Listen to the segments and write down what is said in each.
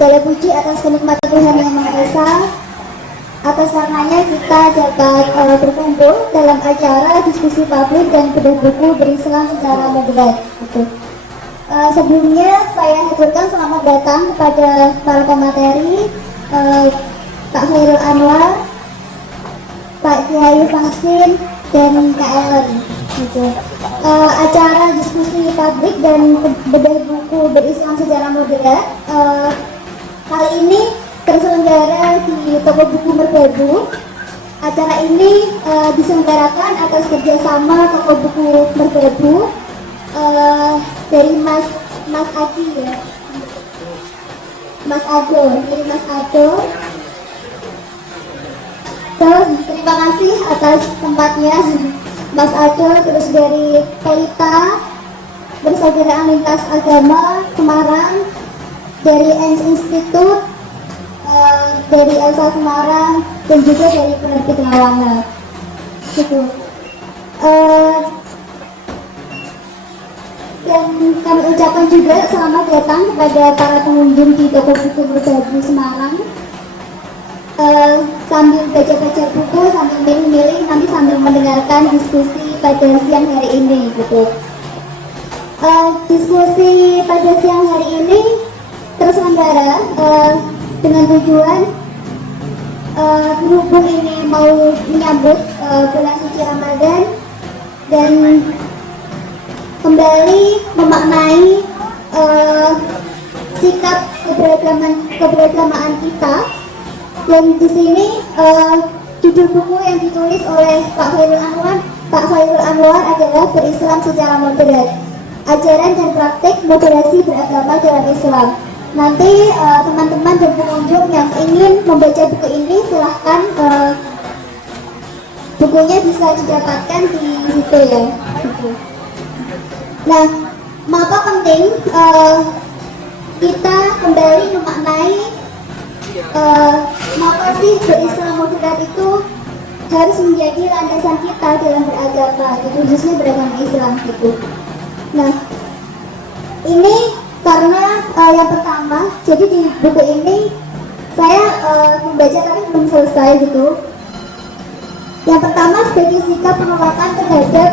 Segala puji atas kenikmatan Tuhan Yang Maha Esa. Atas karenanya kita dapat berkumpul dalam acara diskusi publik dan bedah buku berislam secara moderat. Sebelumnya saya haturkan selamat datang kepada para pemateri, Pak Khairul Anwar, Pak Kiai Faksin, dan Kak Ellen. Acara diskusi publik dan bedah buku berislam secara moderat kali ini terselenggara di toko buku Merbabu. Acara ini diselenggarakan atas kerjasama toko buku Merbabu dari Mas Adi ya, Mas Ado, dari Mas Ado. Terus terima kasih atas tempatnya Mas Ado, terus dari Pelita Persaudaraan Lintas Agama Semarang, dari ENS Institute, dari Elsa Semarang, dan juga dari Penerbit Lawana. Gitu. Dan kami ucapkan juga selamat datang kepada para pengunjung di toko buku Merbabu Semarang. Sambil baca-baca buku, sambil milih-milih, nanti sambil mendengarkan diskusi pada siang hari ini. Gitu. Diskusi pada siang hari ini terselenggara dengan tujuan berhubung ini mau menyambut bulan suci Ramadan dan kembali memaknai sikap keberagamaan kita. Dan di sini judul buku yang ditulis oleh Pak Khairul Anwar adalah Berislam Secara Moderat, Ajaran dan Praktik Moderasi Beragama dalam Islam. Nanti teman-teman dan pengunjung yang ingin membaca buku ini silahkan bukunya bisa didapatkan di situ ya. Nah, maka penting kita kembali memaknai maka sih berislam moderat itu harus menjadi landasan kita dalam beragama, khususnya beragama Islam gitu. Nah, ini karena yang pertama, jadi di buku ini saya membaca tapi belum selesai gitu. Yang pertama sebagai sikap penolakan terhadap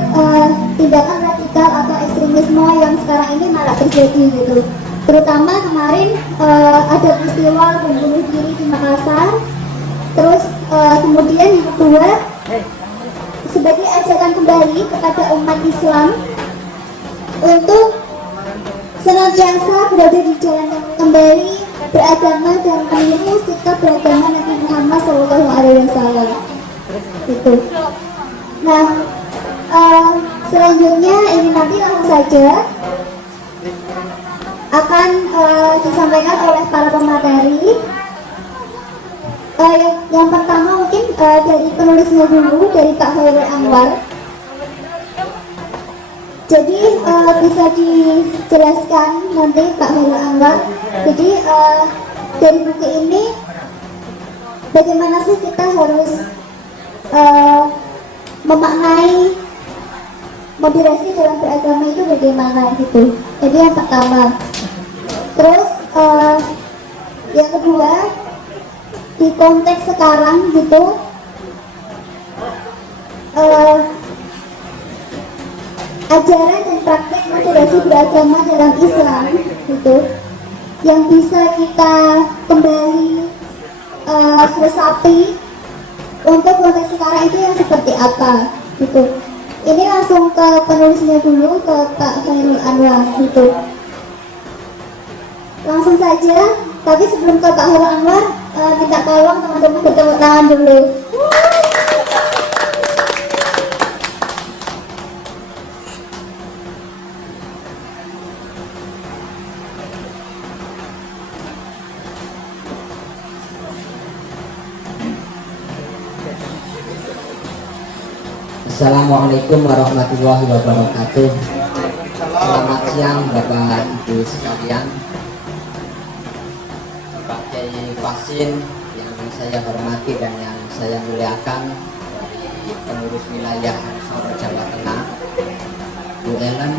tindakan radikal atau ekstremisme yang sekarang ini malah terjadi gitu. Terutama kemarin ada peristiwa bom bunuh diri di Makassar. Terus kemudian yang kedua sebagai ajakan kembali kepada umat Islam untuk senantiasa berada di jalan yang kembali beragama dan meniru sikap beragama Nabi Muhammad SAW. Gitu. Nah, selanjutnya ini nanti langsung saja akan disampaikan oleh para pemateri. Yang pertama mungkin dari penulisnya dulu, dari Pak Khairul Anwar. Jadi bisa dijelaskan nanti Pak Khairul Anwar. Jadi dari buku ini bagaimana sih kita harus memaknai moderasi dalam beragama itu bagaimana gitu. Jadi yang pertama. Terus yang kedua di konteks sekarang gitu ajaran dan praktek moderasi beragama dalam Islam gitu yang bisa kita kembali resapi untuk konteks sekarang itu yang seperti apa gitu. Ini langsung ke penulisnya dulu, ke Pak Khairul Anwar gitu. Langsung saja, tapi sebelum ke Pak Khairul Anwar minta tolong teman-teman bertepuk tangan dulu. Assalamualaikum warahmatullahi wabarakatuh. Selamat siang Bapak Ibu sekalian. Bapak Kiai Faksin yang saya hormati dan yang saya muliakan, dari pengurus wilayah Ansor Jawa Tengah, Bu Ellen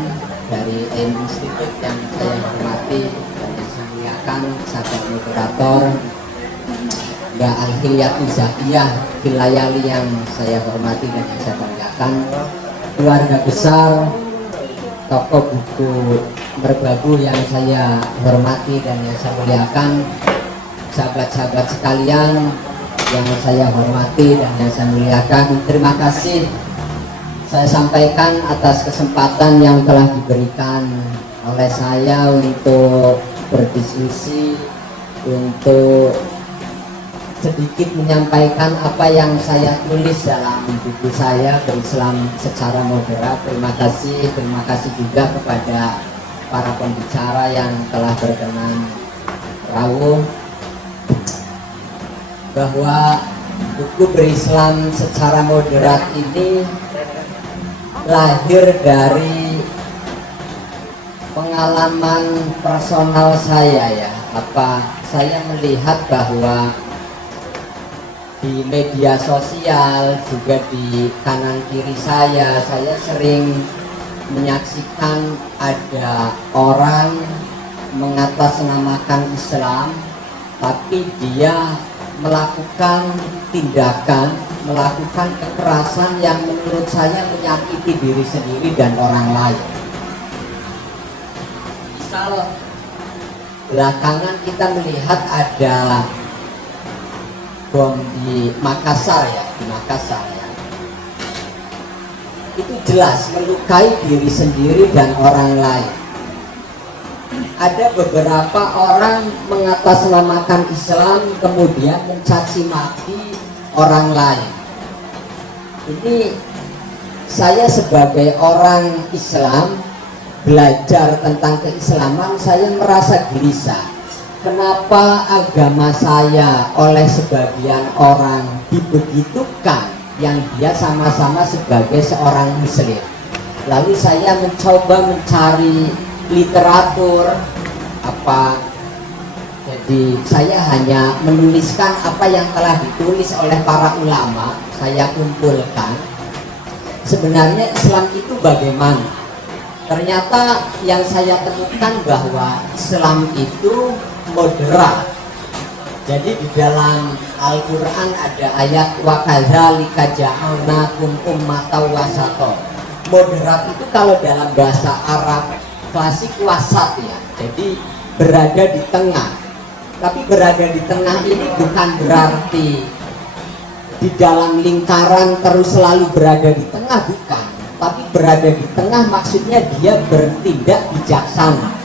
dari ENS Institute yang saya hormati dan yang saya muliakan, muliakan sahabat moderator, Mbak Alhiliyati Zakiyah Filayali yang saya hormati dan saya muliakan, keluarga besar toko buku Merbabu yang saya hormati dan yang saya muliakan, sahabat-sahabat sekalian yang saya hormati dan yang saya muliakan, terima kasih saya sampaikan atas kesempatan yang telah diberikan oleh saya untuk berdiskusi, untuk sedikit menyampaikan apa yang saya tulis dalam buku saya Berislam Secara Moderat. Terima kasih juga kepada para pembicara yang telah berkenan rawuh bahwa buku Berislam Secara Moderat ini lahir dari pengalaman personal saya ya. Saya melihat bahwa di media sosial juga di kanan kiri saya sering menyaksikan ada orang mengatasnamakan Islam tapi dia melakukan tindakan, melakukan kekerasan yang menurut saya menyakiti diri sendiri dan orang lain. Misal belakangan kita melihat ada bom di Makassar ya, itu jelas melukai diri sendiri dan orang lain. Ada beberapa orang mengatasnamakan Islam kemudian mencaci maki orang lain. Ini saya sebagai orang Islam belajar tentang keislaman, saya merasa gelisah. Kenapa agama saya oleh sebagian orang dibegitukan yang dia sama-sama sebagai seorang muslim. Lalu saya mencoba mencari literatur jadi saya hanya menuliskan apa yang telah ditulis oleh para ulama, saya kumpulkan. Sebenarnya Islam itu bagaimana? Ternyata yang saya temukan bahwa Islam itu moderat. Jadi di dalam Al-Quran ada ayat wa kadzalika ja'alnakum ummatan wasata. Moderat itu kalau dalam bahasa Arab klasik wasat ya. Jadi berada di tengah. Tapi berada di tengah ini bukan berarti di dalam lingkaran terus selalu berada di tengah, bukan. Tapi berada di tengah maksudnya dia bertindak bijaksana.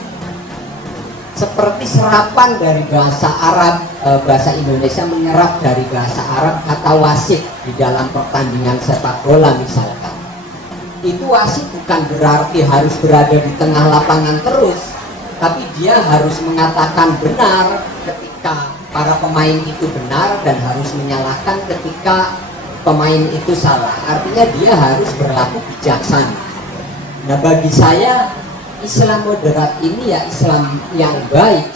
Seperti serapan dari bahasa Arab, bahasa Indonesia menyerap dari bahasa Arab kata wasit di dalam pertandingan sepak bola misalkan. Itu wasit bukan berarti harus berada di tengah lapangan terus, tapi dia harus mengatakan benar ketika para pemain itu benar dan harus menyalahkan ketika pemain itu salah. Artinya dia harus berlaku bijaksana. Nah, bagi saya Islam moderat ini ya Islam yang baik,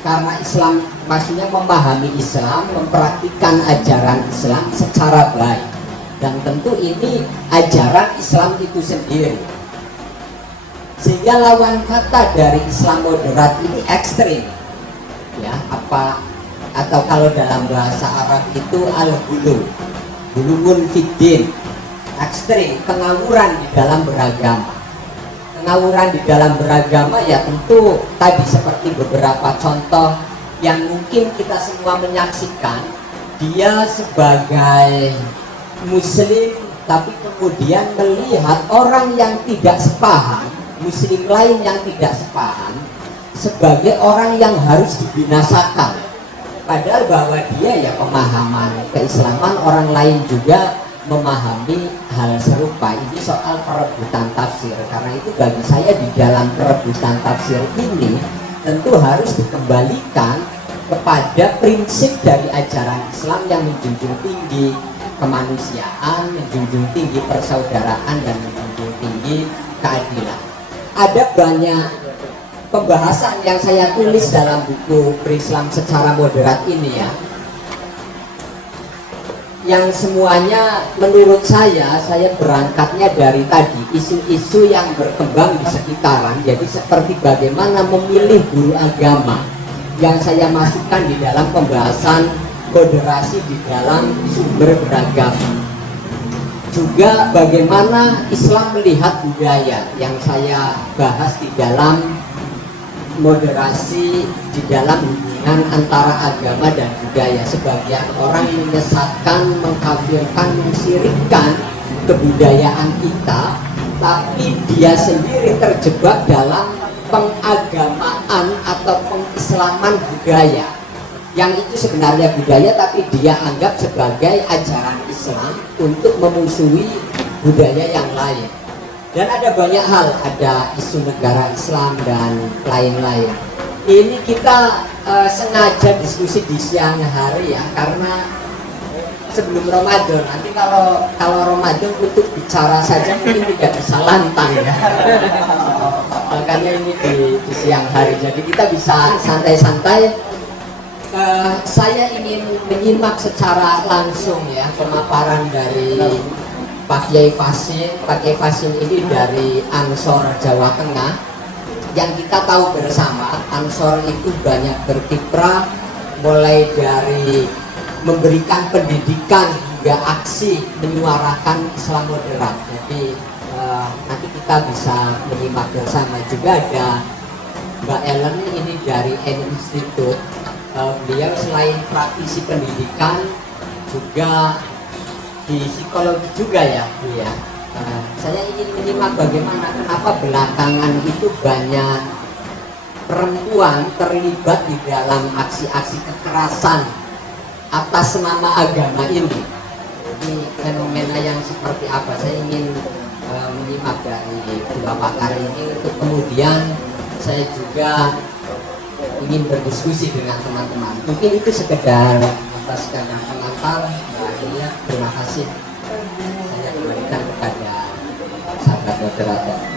karena Islam maksudnya memahami Islam, mempraktikkan ajaran Islam secara baik, dan tentu ini ajaran Islam itu sendiri. Sehingga lawan kata dari Islam moderat ini ekstrim ya, atau kalau dalam bahasa Arab itu al-ghulu, ghuluwun fiddin, ekstrim, pengawuran di dalam beragama. Pengawuran di dalam beragama ya tentu tadi seperti beberapa contoh yang mungkin kita semua menyaksikan. Dia sebagai muslim tapi kemudian melihat orang yang tidak sepaham, muslim lain yang tidak sepaham, sebagai orang yang harus dibinasakan. Padahal bahwa dia ya pemahaman keislaman, orang lain juga memahami hal serupa. Ini soal perebutan tafsir. Karena itu bagi saya di dalam perebutan tafsir ini tentu harus dikembalikan kepada prinsip dari ajaran Islam yang menjunjung tinggi kemanusiaan, menjunjung tinggi persaudaraan, dan menjunjung tinggi keadilan. Ada banyak pembahasan yang saya tulis dalam buku Berislam Secara Moderat ini ya, yang semuanya menurut saya berangkatnya dari tadi isu-isu yang berkembang di sekitaran. Jadi seperti bagaimana memilih guru agama yang saya masukkan di dalam pembahasan moderasi di dalam sumber beragama. Juga bagaimana Islam melihat budaya yang saya bahas di dalam moderasi di dalam hubungan antara agama dan budaya. Sebagian orang menyesatkan, mengkafirkan, mensyirikkan kebudayaan kita, tapi dia sendiri terjebak dalam pengagamaan atau pengislaman budaya yang itu sebenarnya budaya, tapi dia anggap sebagai ajaran Islam untuk memusuhi budaya yang lain. Dan ada banyak hal, ada isu negara Islam dan lain-lain. Ini kita sengaja diskusi di siang hari ya, karena sebelum Ramadan. Nanti kalau Ramadan untuk bicara saja mungkin tidak bisa lantang ya. Makanya ini di siang hari, jadi kita bisa santai-santai. Saya ingin menyimak secara langsung ya pemaparan dari Pak Kiai Fasil. Pak Kiai Fasil ini dari Ansor Jawa Tengah. Yang kita tahu bersama, Ansor itu banyak berkiprah mulai dari memberikan pendidikan hingga aksi menyuarakan Islam moderat. Jadi nanti kita bisa menyimak bersama. Juga ada Mbak Ellen ini dari N Institute. Beliau selain praktisi pendidikan juga di psikologi juga ya Bu ya. Saya ingin menyimak bagaimana kenapa belakangan itu banyak perempuan terlibat di dalam aksi-aksi kekerasan atas nama agama ini. Ini fenomena yang seperti apa? Saya ingin menyimak dari dua pakar ini untuk kemudian saya juga ingin berdiskusi dengan teman-teman. Mungkin itu sekedar atas pengantar. Terima kasih. Saya kembalikan kepada sahabat moderator.